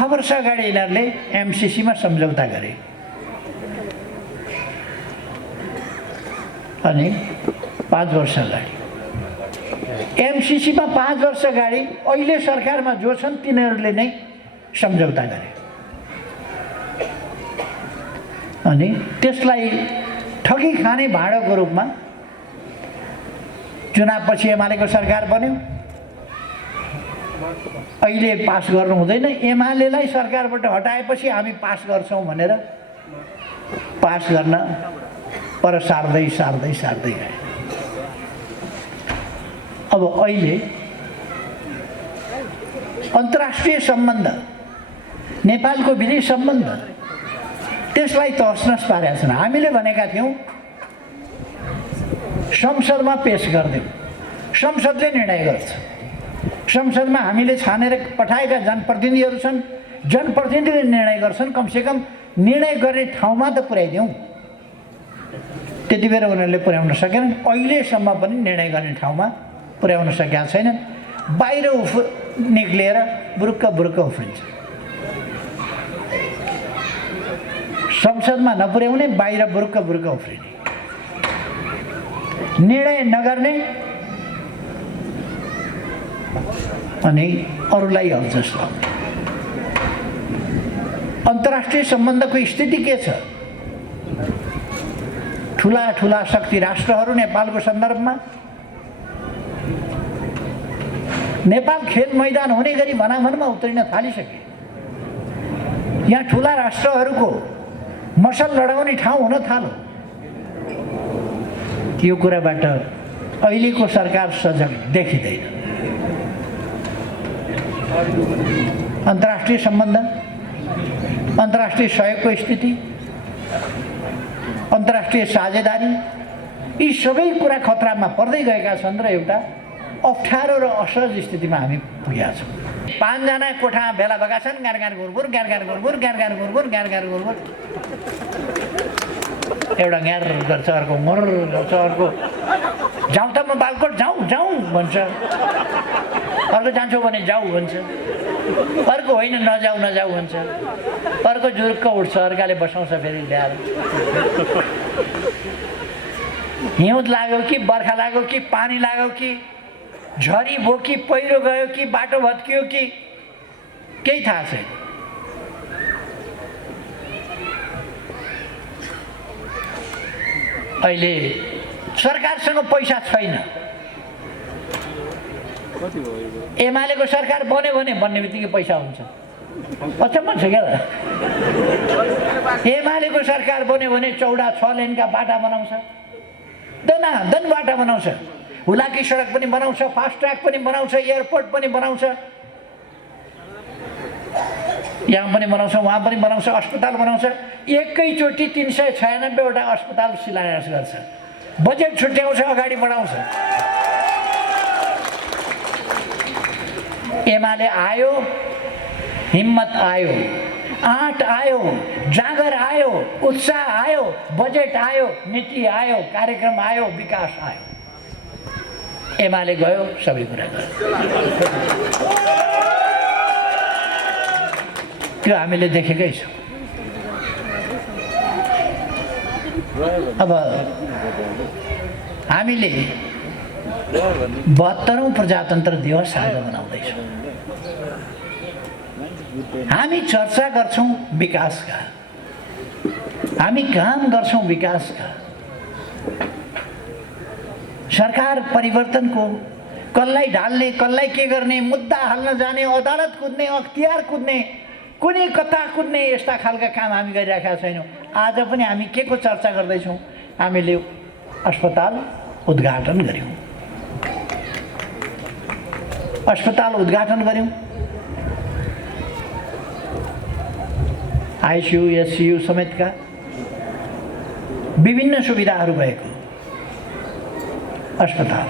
6 वर्ष अगाडि यिनीहरूले एमसीसीमा सम्झौता गरे अनि 5 वर्ष अगाडि एमसीसीमा 5 वर्ष अगाडि अहिले सरकारमा जो छन् तिनीहरूले नै सम्झौता गरे अनि त्यसलाई ठगी खाने भाँडोको रूपमा चुनावपछि एमालेको सरकार बन्यो। अहिले पास गर्नु हुँदैन, एमालेलाई सरकारबाट हटाएपछि हामी पास गर्छौँ भनेर पास गर्न पर सार्दै सार्दै सार्दै गए। अब अहिले अन्तर्राष्ट्रिय सम्बन्ध, नेपालको विदेश सम्बन्ध, त्यसलाई तहसनस पारेका छन्। हामीले भनेका थियौँ संसदमा पेश गरिदिउँ, संसदले निर्णय गर्छ। संसदमा हामीले छानेर पठाएका जनप्रतिनिधिहरू छन्, जनप्रतिनिधिले निर्णय गर्छन्। कमसेकम निर्णय गर्ने ठाउँमा त पुर्याइदिउँ। त्यति बेला उनीहरूले पुर्याउन सकेनन्। अहिलेसम्म पनि निर्णय गर्ने ठाउँमा पुर्याउन सकेका छैनन्। बाहिर निक्लिएर बुरुक्क बुरुक्क उफ्रिन्छ। संसदमा नपुर्याउने, बाहिर बुरुक्क बुरुक्क उफ्रिने, निर्णय नगर्ने अनि अरूलाई अब्जस लाउने। अन्तर्राष्ट्रिय सम्बन्धको स्थिति के छ? ठुला ठुला शक्ति राष्ट्रहरू नेपालको सन्दर्भमा नेपाल खेल मैदान हुने गरी भनाभनमा उत्रिन थालिसके। यहाँ ठुला राष्ट्रहरूको मसल लडाउने ठाउँ हुन थाल्यो। यो कुराबाट अहिलेको सरकार सजग देखिँदैन। अन्तर्राष्ट्रिय सम्बन्ध, अन्तर्राष्ट्रिय सहयोगको स्थिति, अन्तर्राष्ट्रिय साझेदारी, यी सबै कुरा खतरामा पर्दै गएका छन् र एउटा अप्ठ्यारो र असहज स्थितिमा हामी पुगेका छौँ। 5 जना कोठामा भेला भएका छन्। गार गार गुरगुर, गार गार गुरगुर, गार गार गुरगुर, गार गार गुरगुर। एउटा ग्यार गर्छ, अर्को मर गर्छ, अर्को जाउँ त म बालकोट जाउँ जाउँ भन्छ, अर्को जान्छौ भने जाऊ भन्छ, अर्को होइन नजाऊ नजाऊ भन्छ, अर्को जुरुक्क उठ्छ, अर्काले बसाउँछ फेरि ल्याएर। हिउँद लाग्यो कि बर्खा लाग्यो कि पानी लाग्यो कि झरी भयो कि पहिरो गयो कि बाटो भत्कियो कि केही थाहा छैन। अहिले सरकारसँग पैसा छैन। एमालेको सरकार बन्यो भने बन्ने बित्तिकै पैसा हुन्छ। अचम्म छ क्या? एमालेको सरकार बन्यो भने चौडा 6 लेनका बाटा बनाउँछ, दनादन बाटा बनाउँछ, हुलाकी सडक पनि बनाउँछ, फास्ट ट्र्याक पनि बनाउँछ, एयरपोर्ट पनि बनाउँछ, यहाँ पनि बनाउँछ, वहाँ पनि बनाउँछ, अस्पताल बनाउँछ। एकैचोटि 396 वटा अस्पताल शिलान्यास गर्छ, बजेट छुट्याउँछ, अगाडि बढाउँछ। एमाले आयो, हिम्मत आयो, आँट आयो, जागर आयो, उत्साह आयो, बजेट आयो, नीति आयो, कार्यक्रम आयो, विकास आयो। एमाले गयो, सबै कुरा गयो। त्यो हामीले देखेकै छौँ। अब हामीले 72औं प्रजातन्त्र दिवस आज मनाउँदैछौँ। हामी चर्चा गर्छौँ विकासका, हामी काम गर्छौँ विकासका। सरकार परिवर्तनको, कसलाई ढाल्ने, कसलाई के गर्ने, मुद्दा हाल्न जाने, अदालत कुद्ने, अख्तियार कुद्ने, कुनै कता कुद्ने, यस्ता खालका काम हामी गरिरहेका छैनौँ। आज पनि हामी के को चर्चा गर्दैछौँ? हामीले अस्पताल उद्घाटन गऱ्यौँ, अस्पताल उद्घाटन गऱ्यौँ, आइसियु एससियु समेतका विभिन्न सुविधाहरू भएको अस्पताल,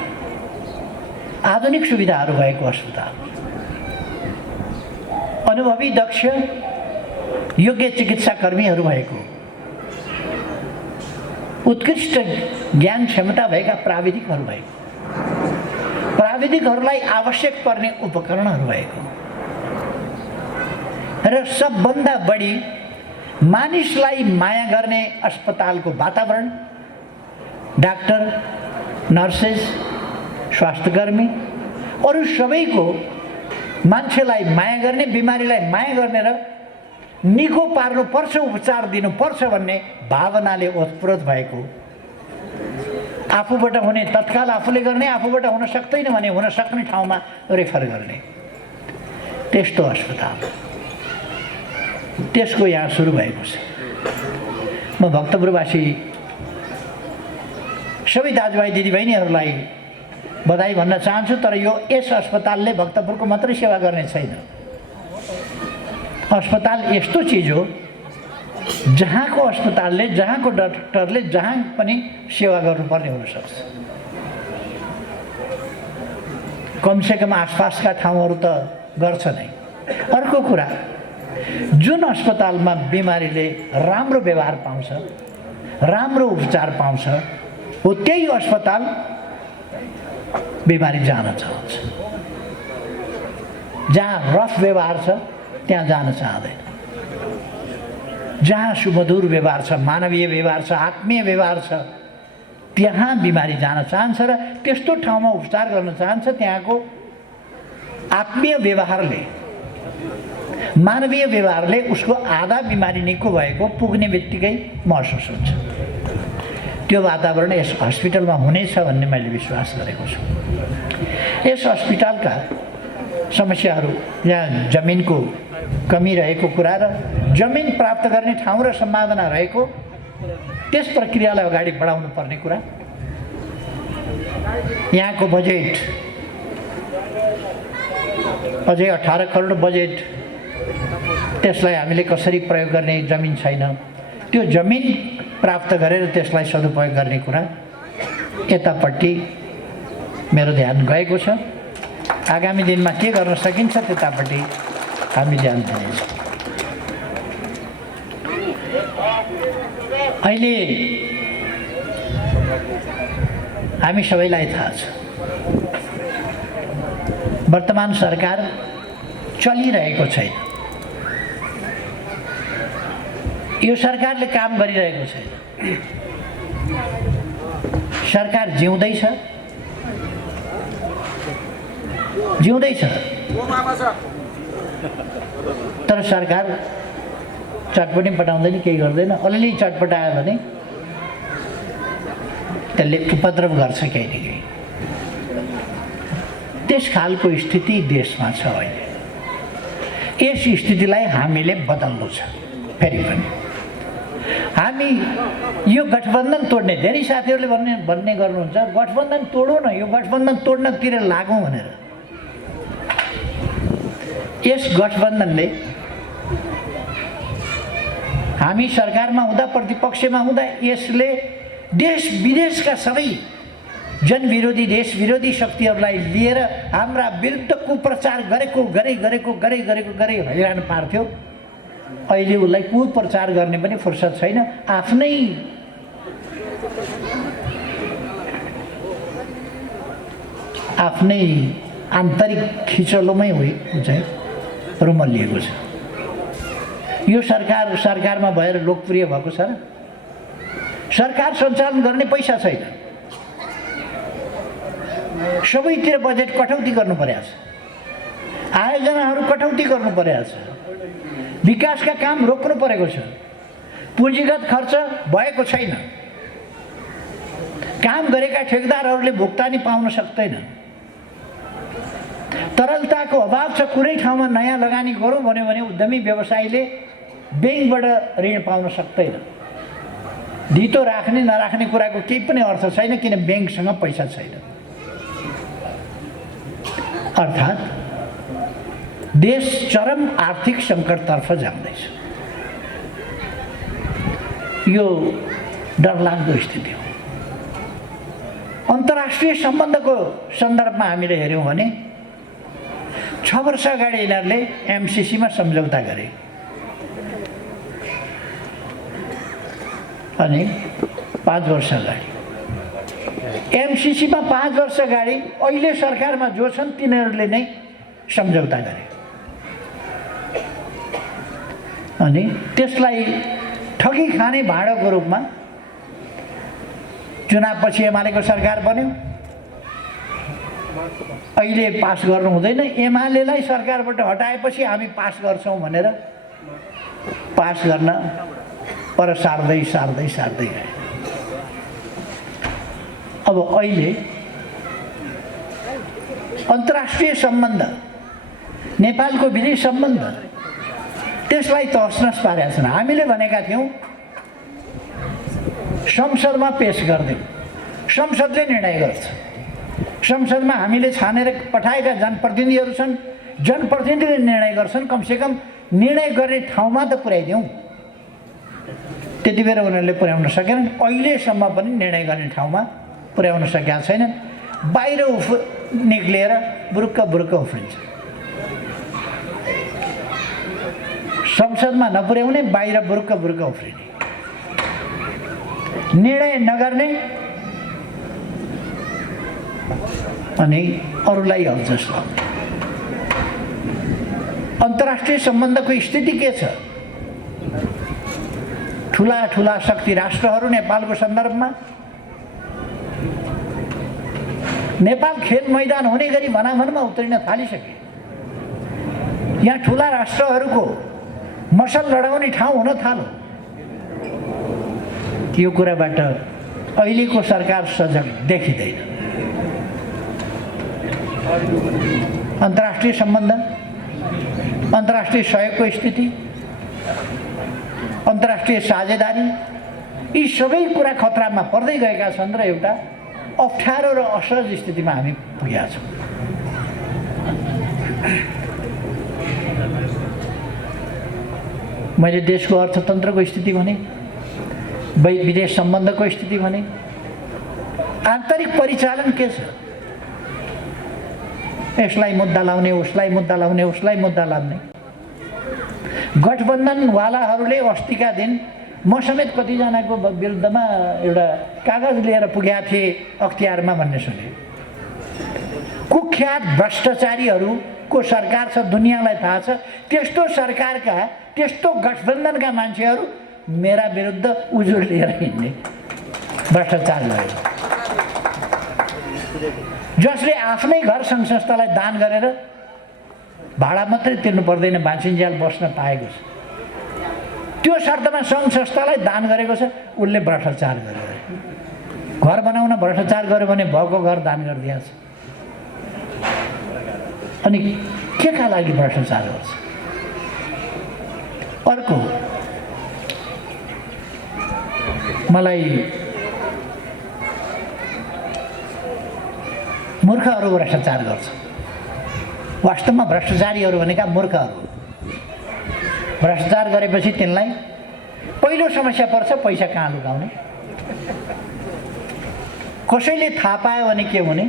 आधुनिक सुविधाहरू भएको अस्पताल, अनुभवी दक्ष योग्य चिकित्सा कर्मीहरू भएको, उत्कृष्ट ज्ञान क्षमता भएका प्राविधिकहरू भएको, प्राविधिकहरूलाई आवश्यक पर्ने उपकरणहरू भएको र सबभन्दा बढी मानिसलाई माया गर्ने अस्पतालको वातावरण, डाक्टर, नर्सेस, स्वास्थ्यकर्मी, अरू सबैको मान्छेलाई माया गर्ने, बिमारीलाई माया गर्ने र निको पार्नुपर्छ, उपचार दिनुपर्छ भन्ने भावनाले ओतप्रोत भएको, आफूबाट हुने तत्काल आफूले गर्ने, आफूबाट हुन सक्दैन भने हुन सक्ने ठाउँमा रेफर गर्ने, त्यस्तो अस्पताल, त्यसको यहाँ सुरु भएको छ। म भक्तपुरवासी सबै दाजुभाइ दिदीबहिनीहरूलाई बधाई भन्न चाहन्छु। तर यस अस्पतालले भक्तपुरको मात्रै सेवा गर्ने छैन। अस्पताल यस्तो चिज हो जहाँको अस्पतालले, जहाँको डाक्टरले जहाँ पनि सेवा गर्नुपर्ने हुनसक्छ। कमसेकम आसपासका ठाउँहरू त गर्छ नै। अर्को कुरा, जुन अस्पतालमा बिमारीले राम्रो व्यवहार पाउँछ, राम्रो उपचार पाउँछ, हो त्यही अस्पताल बिमारी जान चाहन्छ। जहाँ रफ व्यवहार छ त्यहाँ जान चाहँदैन। जहाँ सुमधुर व्यवहार छ, मानवीय व्यवहार छ, आत्मीय व्यवहार छ, त्यहाँ बिमारी जान चाहन्छ र त्यस्तो ठाउँमा उपचार गर्न चाहन्छ। त्यहाँको आत्मीय व्यवहारले, मानवीय व्यवहारले उसको आधा बिमारी निको भएको पुग्ने बित्तिकै महसुस हुन्छ। त्यो वातावरण यस हस्पिटलमा हुनेछ भन्ने मैले विश्वास गरेको छु। यस अस्पतालका समस्याहरू, यहाँ जमिनको कमी रहेको कुरा र जमिन प्राप्त गर्ने ठाउँ र सम्भावना रहेको, त्यस प्रक्रियालाई अगाडि बढाउनु पर्ने कुरा, यहाँको बजेट अझै 18 करोड बजेट, त्यसलाई हामीले कसरी प्रयोग गर्ने जमिन छैन। त्यो जमिन प्राप्त गरेर त्यसलाई सदुपयोग गर्ने कुरा, यतापट्टि मेरो ध्यान गएको छ। आगामी दिनमा के गर्न सकिन्छ त्यतापट्टि हामी ध्यान दिनेछौँ। अहिले हामी सबैलाई थाहा छ, वर्तमान सरकार चलिरहेको छैन। यो सरकारले काम गरिरहेको छैन। सरकार जिउँदैछ, तर सरकार चटपटी पटाउँदैन, केही गर्दैन। अलिअलि चटपटायो भने त्यसले उपद्रव गर्छ केही न केही। त्यस खालको स्थिति देशमा छ अहिले। यस स्थितिलाई हामीले बदल्नु छ। फेरि पनि हामी यो गठबन्धन तोड्ने, धेरै साथीहरूले भन्ने गर्नुहुन्छ गठबन्धन तोडौँ न, यो गठबन्धन तोड्नतिर लागौँ भनेर। यस गठबन्धनले हामी सरकारमा हुँदा, प्रतिपक्षमा हुँदा यसले देश विदेशका सबै जनविरोधी, देश विरोधी शक्तिहरूलाई लिएर हाम्रा विरुद्ध कुप्रचार गरे हैरान पार्थ्यो। अहिले उसलाई कुप्रचार गर्ने पनि फुर्सद छैन। आफ्नै आन्तरिक खिचलोमै चाहिँ रुमल्लिएको छ। यो सरकारमा भएर लोकप्रिय भएको छ र सरकार सञ्चालन गर्ने पैसा छैन। सबैतिर बजेट कटौती गर्नु परेको छ, आयोजनाहरू कटौती गर्नु परेको छ, विकासका काम रोक्नु परेको छ, पुँजीगत खर्च भएको छैन, काम गरेका ठेकदारहरूले भुक्तानी पाउन सक्दैन, तरलताको अभाव छ। कुनै ठाउँमा नयाँ लगानी गरौँ भन्यो भने उद्यमी व्यवसायीले ब्याङ्कबाट ऋण पाउन सक्दैन। धितो राख्ने नराख्ने कुराको केही पनि अर्थ छैन, किन ब्याङ्कसँग पैसा छैन। अर्थात् देश चरम आर्थिक सङ्कटतर्फ जाँदैछ। यो डरलाग्दो स्थिति हो। अन्तर्राष्ट्रिय सम्बन्धको सन्दर्भमा हामीले हेऱ्यौँ भने 6 वर्ष अगाडि यिनीहरूले एमसिसीमा सम्झौता गरे अनि 5 वर्ष अगाडि एमसिसीमा 5 वर्ष अगाडि अहिले सरकारमा जो छन् तिनीहरूले नै सम्झौता गरे। अनि त्यसलाई ठगी खाने भाँडोको रूपमा चुनावपछि एमालेको सरकार बन्यो। अहिले पास गर्नु हुँदैन, एमालेलाई सरकारबाट हटाएपछि हामी पास गर्छौँ भनेर पास गर्न पर सार्दै सार्दै सार्दै गए। अब अहिले अन्तर्राष्ट्रिय सम्बन्ध, नेपालको विदेश सम्बन्ध, त्यसलाई तहसनस पारेका छन्। हामीले भनेका थियौँ संसदमा पेश गरिदिउँ, संसदले निर्णय गर्छ। संसदमा हामीले छानेर पठाएका जनप्रतिनिधिहरू छन्, जनप्रतिनिधिले निर्णय गर्छन्। कमसेकम निर्णय गर्ने ठाउँमा त पुर्याइदिउँ। त्यति बेला उनीहरूले पुर्याउन सकेनन्। अहिलेसम्म पनि निर्णय गर्ने ठाउँमा पुर्याउन सकेका छैनन्। बाहिर निक्लिएर बुरुक्क बुरुक्क उफ्रिन्छ। संसदमा नपुर्याउने, बाहिर बुरुक्क बुरुक्क उफ्रिने, निर्णय नगर्ने अनि अरूलाई अल्झस लाउने। अन्तर्राष्ट्रिय सम्बन्धको स्थिति के छ? ठुला ठुला शक्ति राष्ट्रहरू नेपालको सन्दर्भमा नेपाल खेल मैदान हुने गरी भनाभनमा उत्रिन थालिसके। यहाँ ठुला राष्ट्रहरूको मसल लडाउने ठाउँ हुन थाल्यो। यो कुराबाट अहिलेको सरकार सजग देखिँदैन। अन्तर्राष्ट्रिय सम्बन्ध, अन्तर्राष्ट्रिय सहयोगको स्थिति, अन्तर्राष्ट्रिय साझेदारी, यी सबै कुरा खतरामा पर्दै गएका छन् र एउटा अप्ठ्यारो र असहज स्थितिमा हामी पुगेका छौँ। मैले देशको अर्थतन्त्रको स्थिति भने, विदेश सम्बन्धको स्थिति भने, आन्तरिक परिचालन के छ? यसलाई मुद्दा लाउने, उसलाई मुद्दा लाउने, उसलाई मुद्दा लाउने। गठबन्धनवालाहरूले अस्तिका दिन म समेत कतिजनाको विरुद्धमा एउटा कागज लिएर पुगेका थिए अख्तियारमा भन्ने सुने। कुख्यात भ्रष्टाचारीहरूको सरकार छ, दुनियाँलाई थाहा छ। त्यस्तो सरकारका, त्यस्तो गठबन्धनका मान्छेहरू मेरा विरुद्ध उजुर लिएर हिँड्ने, भ्रष्टाचार गरेर, जसले आफ्नै घर सङ्घ संस्थालाई दान गरेर भाडा मात्रै तिर्नु पर्दैन, बाँचिन्जेल बस्न पाएको छ। त्यो शर्तमा सङ्घ संस्थालाई दान गरेको छ, उसले भ्रष्टाचार गर्यो। घर बनाउन भ्रष्टाचार गर्यो भने भएको घर दान गरिदिएको छ। अनि के का लागि भ्रष्टाचार गर्छ? अर्को, मलाई मूर्खहरू भ्रष्टाचार गर्छ। वास्तवमा भ्रष्टाचारीहरू भनेका मूर्खहरू। भ्रष्टाचार गरेपछि तिनलाई पहिलो समस्या पर्छ पैसा कहाँ लुकाउने। कसैले थाहा पायो भने के हुने,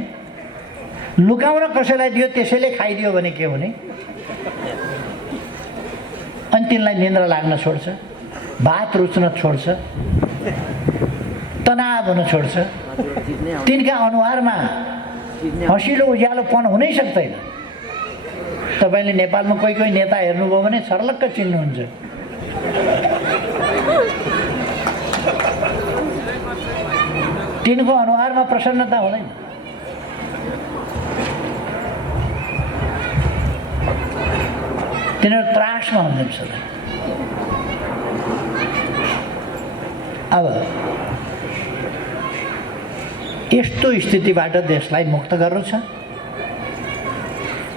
लुकाउन कसैलाई दियो त्यसैले खाइदियो भने के हुने। अनि तिनलाई निन्द्रा लाग्न छोड्छ, भात रुच्न छोड्छ, तनाव हुन छोड्छ। तिनका अनुहारमा हँसिलो उज्यालोपन हुनै सक्दैन। तपाईँले नेपालमा कोही कोही नेता हेर्नुभयो भने सर्लक्क चिन्नुहुन्छ। तिनको अनुहारमा प्रसन्नता हुँदैन। तिनीहरू त्रासमा हुन्छन् सधैँ। अब यस्तो स्थितिबाट देशलाई मुक्त गर्नु छ।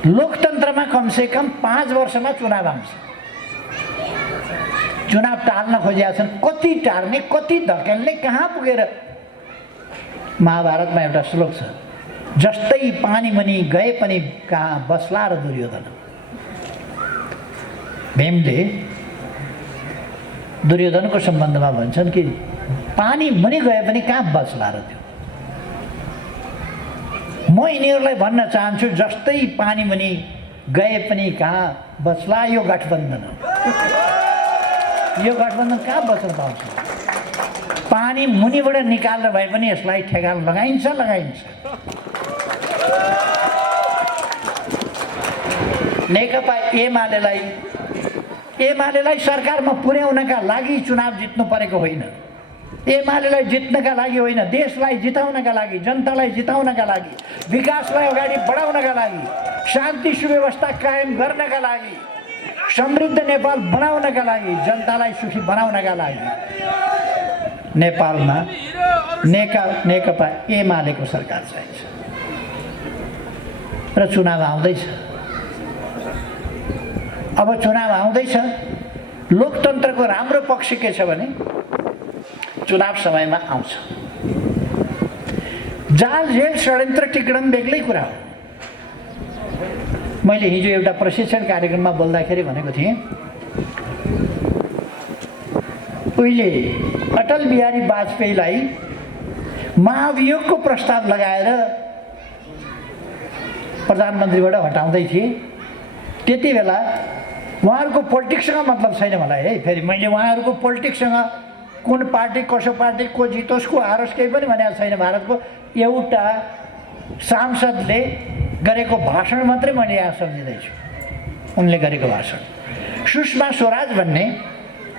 लोकतन्त्रमा कमसेकम 5 वर्षमा चुनाव आउँछ। चुनाव टाल्न खोजेका छन्। कति टार्ने, कति धकेल्ने, कहाँ पुगेर। महाभारतमा एउटा श्लोक छ, जस्तै पानी मुनि गए पनि कहाँ बस्ला र दुर्योधन। भीमले दुर्योधनको सम्बन्धमा भन्छन् कि पानी मुनि गए पनि कहाँ बस्ला र त्यो। म यिनीहरूलाई भन्न चाहन्छु, जस्तै पानी मुनि गए पनि कहाँ बस्ला, यो गठबन्धन हो। यो गठबन्धन कहाँ बस्न पाउँछ? पानी मुनिबाट निकालेर भए पनि यसलाई ठेगान लगाइन्छ। नेकपा एमालेलाई एमालेलाई सरकारमा पुर्याउनका लागि चुनाव जित्नु परेको होइन। एमालेलाई जित्नका लागि होइन, देशलाई जिताउनका लागि, जनतालाई जिताउनका लागि, विकासलाई अगाडि बढाउनका लागि, शान्ति सुव्यवस्था कायम गर्नका लागि, समृद्ध नेपाल बनाउनका लागि, जनतालाई सुखी बनाउनका लागि नेपालमा नेकपा एमालेको सरकार चाहिन्छ। र चुनाव आउँदैछ। अब चुनाव आउँदैछ। लोकतन्त्रको राम्रो पक्ष के छ भने चुनाव समयमा आउँछ। जाल जेल षड्यन्त्र टिक्न बेग्लै कुरा हो। मैले हिजो एउटा प्रशिक्षण कार्यक्रममा बोल्दाखेरि भनेको थिएँ, उहिले अटल बिहारी वाजपेयीलाई महाभियोगको प्रस्ताव लगाएर प्रधानमन्त्रीबाट हटाउँदै थिए। त्यति बेला उहाँहरूको पोलिटिक्ससँग मतलब छैन मलाई है। फेरि मैले उहाँहरूको पोलिटिक्ससँग कुन पार्टी कसो पार्टी को जितोस् को हारोस् केही पनि भनेको छैन। भारतको एउटा सांसदले गरेको भाषण मात्रै मैले यहाँ सम्झिँदैछु, उनले गरेको भाषण। सुषमा स्वराज भन्ने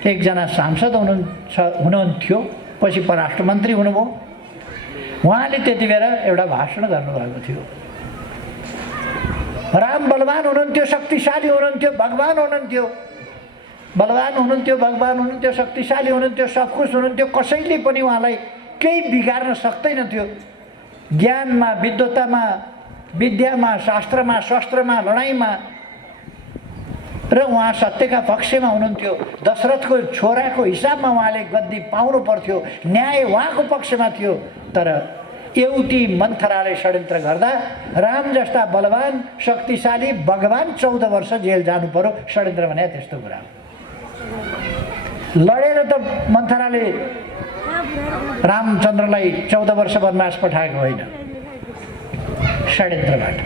एकजना सांसद हुनुहुन्थ्यो, पछि परराष्ट्र मन्त्री हुनुभयो। उहाँले त्यति बेला एउटा भाषण गर्नुभएको थियो। राम बलवान हुनुहुन्थ्यो, शक्तिशाली हुनुहुन्थ्यो, भगवान हुनुहुन्थ्यो, बलवान हुनुहुन्थ्यो, भगवान हुनुहुन्थ्यो, शक्तिशाली हुनुहुन्थ्यो, सबकुछ हुनुहुन्थ्यो। कसैले पनि उहाँलाई केही बिगार्न सक्दैनथ्यो। ज्ञानमा, विद्वतामा, विद्यामा, शास्त्रमा, शस्त्रमा, लडाइँमा र उहाँ सत्यका पक्षमा हुनुहुन्थ्यो। दशरथको छोराको हिसाबमा उहाँले गद्दी पाउनु पर्थ्यो। न्याय उहाँको पक्षमा थियो। तर एउटी मन्थराले षड्यन्त्र गर्दा राम जस्ता बलवान शक्तिशाली भगवान 14 वर्ष जेल जानु पर्यो। षड्यन्त्र भने त्यस्तो कुरा हो। लडेर त मन्थराले रामचन्द्रलाई 14 वर्ष वनवास पठाएको होइन, षड्यन्त्रबाट।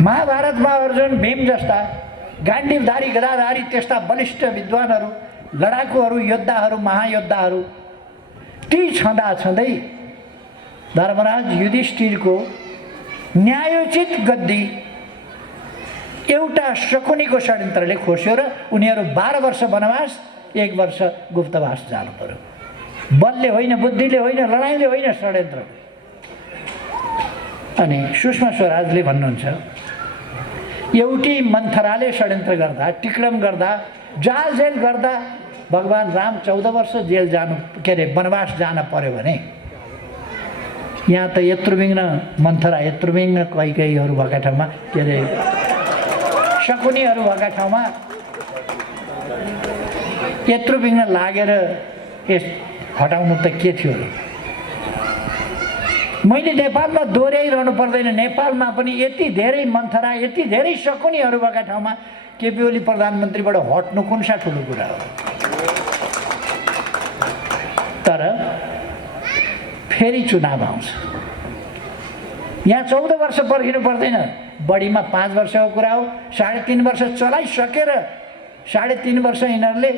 महाभारतमा अर्जुन भीम जस्ता गाण्डीवधारी गदाधारी त्यस्ता बलिष्ठ विद्वानहरू, लडाकुहरू, योद्धाहरू, महायोद्धाहरू ती छँदै धर्मराज युधिष्ठिरको न्यायोचित गद्दी एउटा शकुनीको षड्यन्त्रले खोस्यो र उनीहरू 12 वर्ष वनवास, 1 वर्ष गुप्तवास जानु पर्यो। बलले होइन, बुद्धिले होइन, लडाइँले होइन, षड्यन्त्र। अनि सुषमा स्वराजले भन्नुहुन्छ, एउटी मन्थराले षड्यन्त्र गर्दा, टिक्रम गर्दा, जाल जेल गर्दा भगवान राम 14 वर्ष जेल जानु वनवास जान पर्यो भने यहाँ त यत्रुविघ्न मन्थरा, यत्रुविघ्न कैकेयीहरू भएका ठाउँमा शकुनीहरू भएका ठाउँमा यत्रुविघ्न लागेर हटाउनु त के थियो। मैले नेपालमा दोहोऱ्याइरहनु पर्दैन। नेपालमा पनि यति धेरै मन्थरा, यति धेरै शकुनीहरू भएका ठाउँमा केपी ओली प्रधानमन्त्रीबाट हट्नु कुन सा ठुलो कुरा हो। तर फेरि चुनाव आउँछ। यहाँ 14 वर्ष पर्खिनु पर्दैन, बढीमा 5 वर्षको कुरा हो। 3.5 वर्ष चलाइसकेर 3.5 वर्ष यिनीहरूले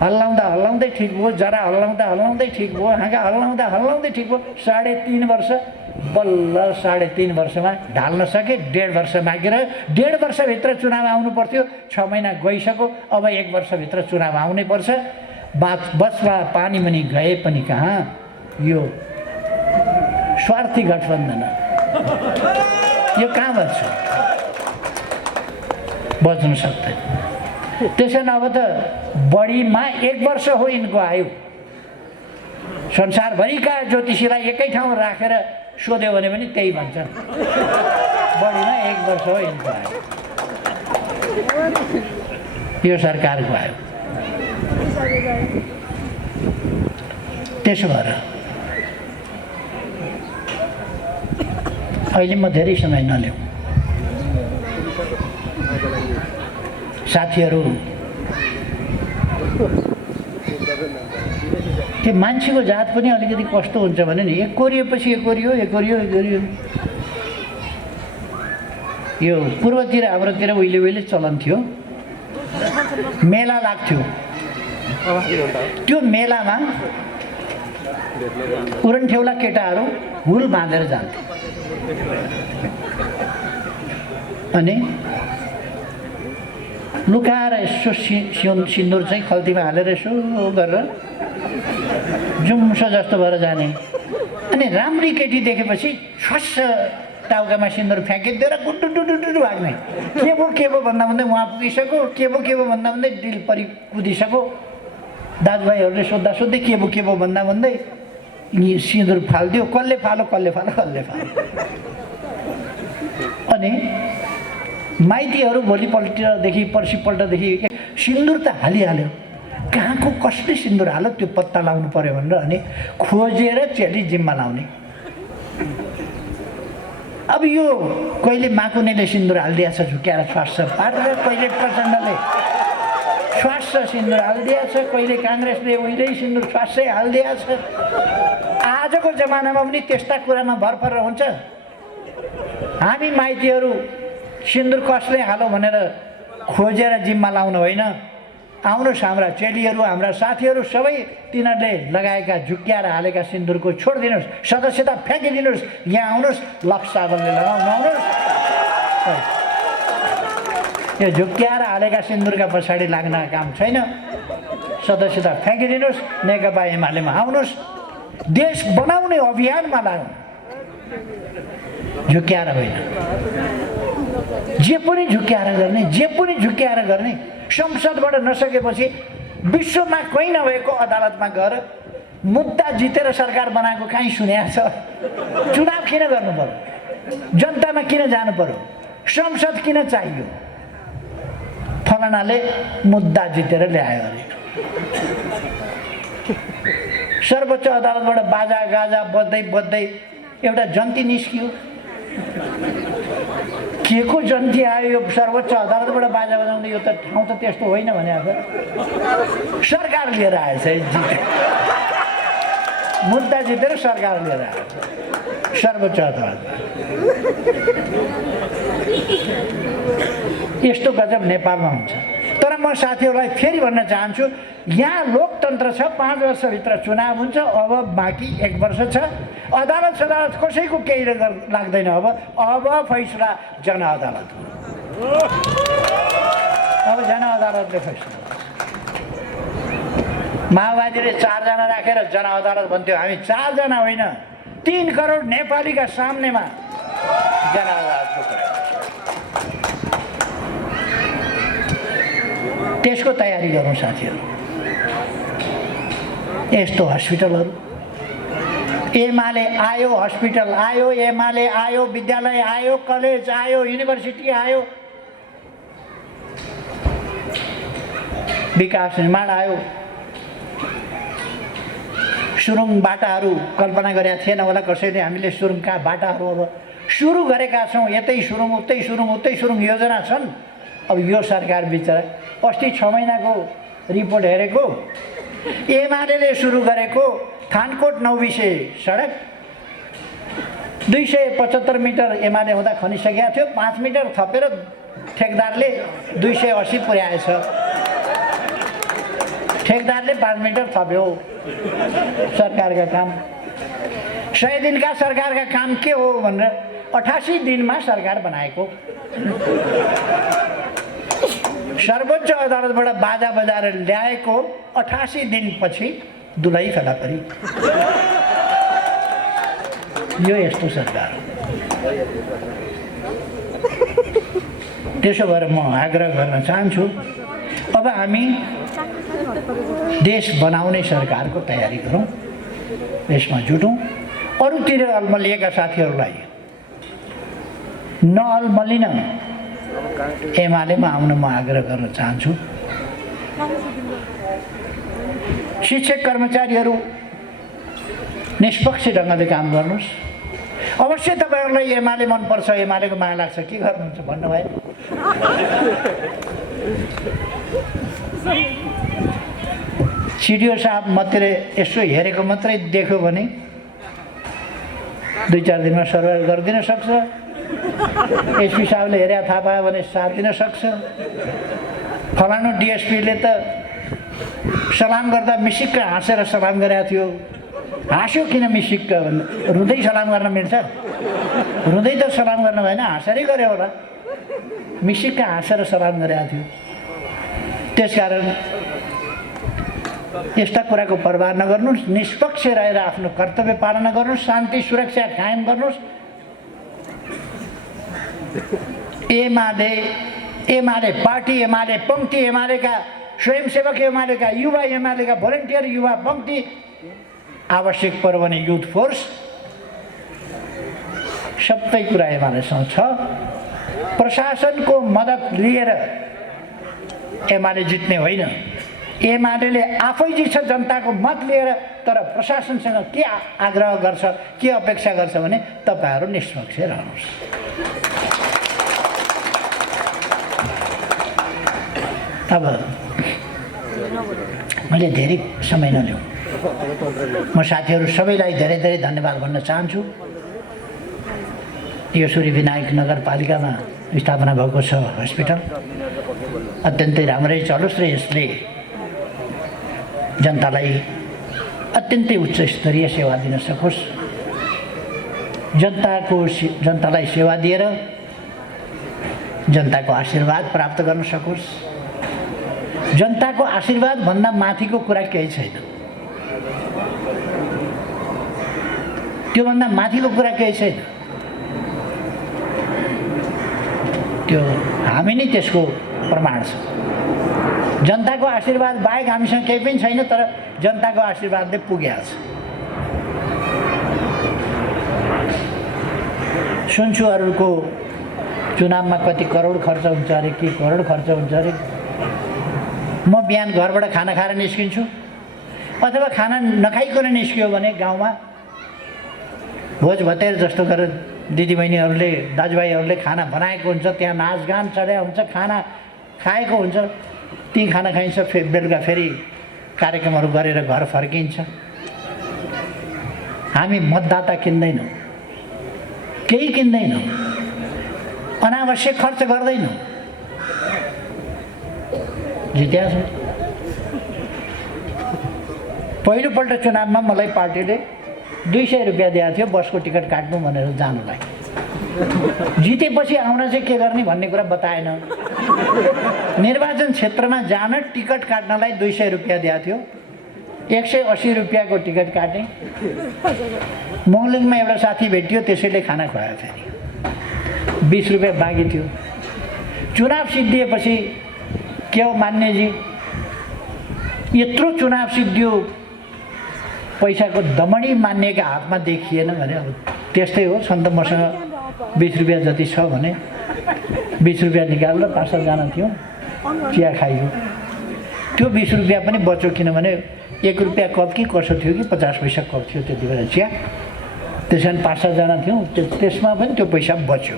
हल्लाउँदै ठिक भयो, जरा हल्लाउँदै ठिक भयो, हाँगा हल्लाउँदै ठिक भयो। 3.5 वर्ष बल्ल 3.5 वर्षमा ढाल्न सके। 1.5 वर्ष बाँकी रह्यो। 1.5 वर्षभित्र चुनाव आउनु पर्थ्यो। 6 महिना गइसक्यो। अब 1 वर्षभित्र चुनाव आउनै पर्छ। बसमा पानी मुनि गए पनि कहाँ यो स्वार्थी गठबन्धन यो कहाँ बच्छ, बच्नु सक्दैन। त्यसैले अब त बढीमा 1 वर्ष हो यिनको आयु। संसारभरिका ज्योतिषीलाई एकै ठाउँ राखेर सोध्यो भने पनि त्यही भन्छन्, बढीमा 1 वर्ष हो यिनको आयु। यो सरकारको आयु। त्यसो भएर अहिले म धेरै समय नल्याउँ। साथीहरू, त्यो मान्छेको जात पनि अलिकति कस्तो हुन्छ भने नि, एक कोरिएपछि एक कोरियो। यो पूर्वतिर हाम्रोतिर उहिले चलन थियो, मेला लाग्थ्यो। त्यो मेलामा उरनठेउला केटाहरू हुल बाँधेर जान्थे। अनि लुकाएर यसो सिन्दुर चाहिँ खल्तीमा हालेर यसो गरेर जुम्सो जस्तो भएर जाने। अनि राम्री केटी देखेपछि छ्वास्स टाउकामा सिन्दुर फ्याँकिदिएर गुड्डु डुडु भाग्ने। के भयो भन्दा भन्दै उहाँ पुगिसक्यो, के भयो भन्दा भन्दै डिल परि कुदिसक्यो। दाजुभाइहरूले सोद्धा सोध्दै के भयो भन्दा भन्दै सिन्दुर फालिदियो। कसले फालो। अनि माइतीहरू भोलिपल्टदेखि पर्सिपल्टदेखि सिन्दुर त हालिहाल्यो, कहाँको कसले सिन्दुर हाल्यो त्यो पत्ता लगाउनु पर्यो भनेर अनि खोजेर चेली जिम्मा लाउने। अब यो कहिले माकुनेले सिन्दुर हालिदिएछ झुक्याएर स्वास्थ पारेर, कहिले प्रचण्डले स्वास्थ सिन्दुर हालिदिएछ, कहिले काङ्ग्रेसले उहिल्यै सिन्दुर स्वास्थै हालिदिएछ। आजको जमानामा पनि त्यस्ता कुरामा भरपर हुन्छ। हामी माइतीहरू सिन्दुर कसले हालो भनेर खोजेर जिम्मा लाउनु होइन। आउनुहोस् हाम्रा चेलीहरू, हाम्रा साथीहरू सबै तिनीहरूले लगाएका झुक्क्याएर हालेका सिन्दुरको छोडिदिनुहोस्, सदस्यता फ्याँकिदिनुहोस्। यहाँ आउनुहोस्, लक्स साबनले लगाउनु आउनुहोस्। यो झुक्क्याएर हालेका सिन्दुरका पछाडि लाग्न काम छैन। सदस्यता फ्याँकिदिनुहोस्, नेकपा एमालेमा आउनुहोस्, देश बनाउने अभियानमा लाग्नु, झुक्क्याएर होइन। जे पनि झुक्क्याएर गर्ने। संसदबाट नसकेपछि विश्वमा कहीँ नभएको अदालतमा गएर मुद्दा जितेर सरकार बनाएको कहीँ सुनेको छ? चुनाव किन गर्नु पर्यो? जनतामा किन जानु पर्यो? संसद किन चाहियो? फलानाले मुद्दा जितेर ल्यायो अरे। सर्वोच्च अदालतबाट बाजा गाजा बज्दै एउटा जन्ती निस्कियो। के को जन्ती आयो? यो सर्वोच्च अदालतबाट बाजा बजाउने यो त ठाउँ त त्यस्तो होइन भने अब सरकार लिएर आएछ, जिते मुद्दा जितेर सरकार लिएर आएछ सर्वोच्च अदालत। यस्तो गजब नेपालमा हुन्छ। तर म साथीहरूलाई फेरि भन्न चाहन्छु, यहाँ लोकतन्त्र छ, 5 वर्षभित्र चुनाव हुन्छ। अब बाँकी 1 वर्ष छ। अदालत कसैको केही लाग्दैन। अब फैसला जनअदालत हो। अब जनअदालतले फैसला। माओवादीले 4 जना राखेर जनअदालत भन्थ्यो। हामी 4 जना होइन, 3 करोड नेपालीका सामनेमा जनअदालतको कुरा। त्यसको तयारी गरौँ साथीहरू। यस्तो हस्पिटलहरू, एमाले आयो, हस्पिटल आयो, एमाले आयो, विद्यालय आयो, कलेज आयो, युनिभर्सिटी आयो, विकास निर्माण आयो। सुरुङ बाटाहरू कल्पना गरेका थिएन होला कसैले। हामीले सुरुङका बाटाहरू अब सुरु गरेका छौँ। यतै सुरुङ उतै सुरुङ योजना छन्। अब यो सरकार बिचरा अस्ति 6 महिनाको रिपोर्ट हेरेको, एमाले सुरु गरेको थानकोट नौबिसे सडक 275 मिटर एमाले हुँदा खनिसकेका थियो। 5 मिटर थपेर ठेकदारले 280 पुर्याएछ। ठेकदारले 5 मिटर थप्यो। सरकारका काम 100 दिनका सरकारका काम के हो भनेर 88 दिनमा सरकार बनाएको। सर्वोच्च अदालतबाट बाजा बजाएर ल्याएको 88 दिनपछि दुलै फेला परी। यो यस्तो सरकार। त्यसो भएर म आग्रह गर्न चाहन्छु, अब हामी देश बनाउने सरकारको तयारी गरौँ, यसमा जुटौँ। अरूतिर अल्मलिएका साथीहरूलाई नअल्मलिन एमालेमा आउन म आग्रह गर्न चाहन्छु। शिक्षक कर्मचारीहरू निष्पक्ष ढङ्गले काम गर्नुहोस्। अवश्य तपाईँहरूलाई एमाले मनपर्छ, एमालेको माया लाग्छ, के गर्नुहुन्छ भन्नुभयो। सिडिओ साहब मात्रै यसो हेरेको मात्रै देख्यो भने 2-4 दिनमा सर्भाइभ गरिदिन सक्छ। एसपी साहबले हेरेर थाहा पायो भने साथ दिन सक्छ। फलानु डिएसपीले त सलाम गर्दा मिसिक्क हाँसेर सलाम गरेको थियो। हाँस्यो किन मिसिक्क? रुँदै सलाम गर्न मिल्छ? रुँदै त सलाम गर्न भएन, हाँसेरै गऱ्यो होला। मिसिक्क हाँसेर सलाम गरेको थियो। त्यसकारण यस्ता कुराको परवाह नगर्नुहोस्, निष्पक्ष रहेर आफ्नो कर्तव्य पालना गर्नुहोस्, शान्ति सुरक्षा कायम गर्नुहोस्। एमाले पार्टी, एमाले पङ्क्ति, एमालेका स्वयंसेवक, एमालेका युवा, एमालेका भोलिन्टियर, युवा पङ्क्ति, आवश्यक पर्यो भने युथ फोर्स, सबै कुरा एमालेसँग छ। प्रशासनको मद्दत लिएर एमाले जित्ने होइन, एमाले आफै जित्छ जनताको मत लिएर। तर प्रशासनसँग के आग्रह गर्छ, के अपेक्षा गर्छ भने तपाईहरू निष्पक्ष रहनुहोस्। अब मैले धेरै समय नलिउँ, म साथीहरू सबैलाई धेरै धेरै धन्यवाद भन्न चाहन्छु। यो सूर्य विनायक नगरपालिकामा स्थापना भएको छ हस्पिटल, अत्यन्तै राम्रै चलोस् र यसले जनतालाई अत्यन्तै उच्च स्तरीय सेवा दिन सकोस्। जनतालाई सेवा दिएर जनताको आशीर्वाद प्राप्त गर्न सकोस्। जनताको आशीर्वाद भन्दा माथिको कुरा केही छैन, त्योभन्दा माथिको कुरा केही छैन। त्यो हामी नै त्यसको प्रमाण छ। जनताको आशीर्वाद बाहेक हामीसँग केही पनि छैन, तर जनताको आशीर्वादले पुगेको छ। सुन्छु अरूको चुनावमा कति करोड खर्च हुन्छ अरे, के करोड खर्च हुन्छ अरे। म बिहान घरबाट खाना खाएर निस्किन्छु, अथवा खाना नखाइकन निस्कियो भने गाउँमा भोज भतेर जस्तो गरेर दिदीबहिनीहरूले, दाजुभाइहरूले खाना बनाएको हुन्छ, त्यहाँ नाचगान चढाएको हुन्छ, खाना खाएको हुन्छ, ती खाना खाइन्छ। बेलुका फेरि कार्यक्रमहरू गरेर घर फर्किन्छ। हामी मतदाता किन्दैनौँ, केही किन्दैनौँ, अनावश्यक खर्च गर्दैनौँ, जित्या छ। पहिलोपल्ट चुनावमा मलाई पार्टीले 200 रुपियाँ दिएको थियो बसको टिकट काट्नु भनेर जानुलाई। जितेपछि आउन चाहिँ के गर्ने भन्ने कुरा बताएन। निर्वाचन क्षेत्रमा जान टिकट काट्नलाई 200 रुपियाँ दिएको थियो, 180 रुपियाँको टिकट काटेँ। मोङलिङमा एउटा साथी भेटियो, त्यसैले खाना खुवायो। फेरि 20 रुपियाँ बाँकी थियो। चुनाव सिद्धिएपछि के हो मान्यजी, यत्रो चुनाव सिद्धियो, पैसाको दमडी मान्यका हातमा देखिएन भने अब त्यस्तै हो। सन्त मसँग 20 रुपियाँ जति छ भने 20 रुपियाँ निकालेर 5-7 जना थियौँ, चिया खाइयो। त्यो 20 रुपियाँ पनि बच्यो, किनभने 1 रुपियाँ कप कि कसो थियो कि 50 पैसा कप थियो त्यति बेला चिया। त्यसै कारण 5-7 जना थियौँ, त्यसमा पनि त्यो पैसा बच्यो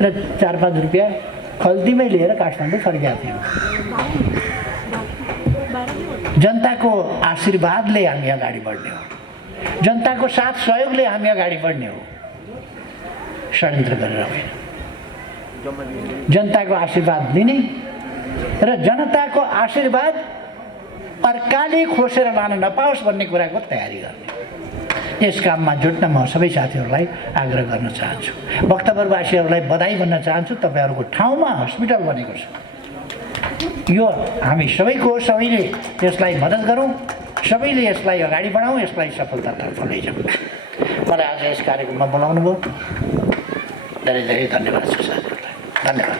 र 4-5 रुपियाँ खल्तीमै लिएर काठमाडौँ फर्केका थियौँ। जनताको आशीर्वादले हामी अगाडि बढ्ने हो, जनताको साथ सहयोगले हामी अगाडि बढ्ने हो, षड्यन्त्र गरेर होइन। जनताको आशीर्वाद लिने र जनताको आशीर्वाद अर्काले खोसेर लान नपाओस् भन्ने कुराको तयारी गर्ने, यस काममा जुट्न म सबै साथीहरूलाई आग्रह गर्न चाहन्छु। भक्तपुरवासीहरूलाई बधाई भन्न चाहन्छु। तपाईँहरूको ठाउँमा हस्पिटल बनेको छ, यो हामी सबैको हो। सबैले यसलाई मद्दत गरौँ, सबैले यसलाई अगाडि बढाउँ, यसलाई सफलतातर्फ लैजाउँ। मलाई आज यस कार्यक्रममा बोलाउनु भयो, धेरै धेरै धन्यवाद छ साथीहरूलाई। धन्यवाद।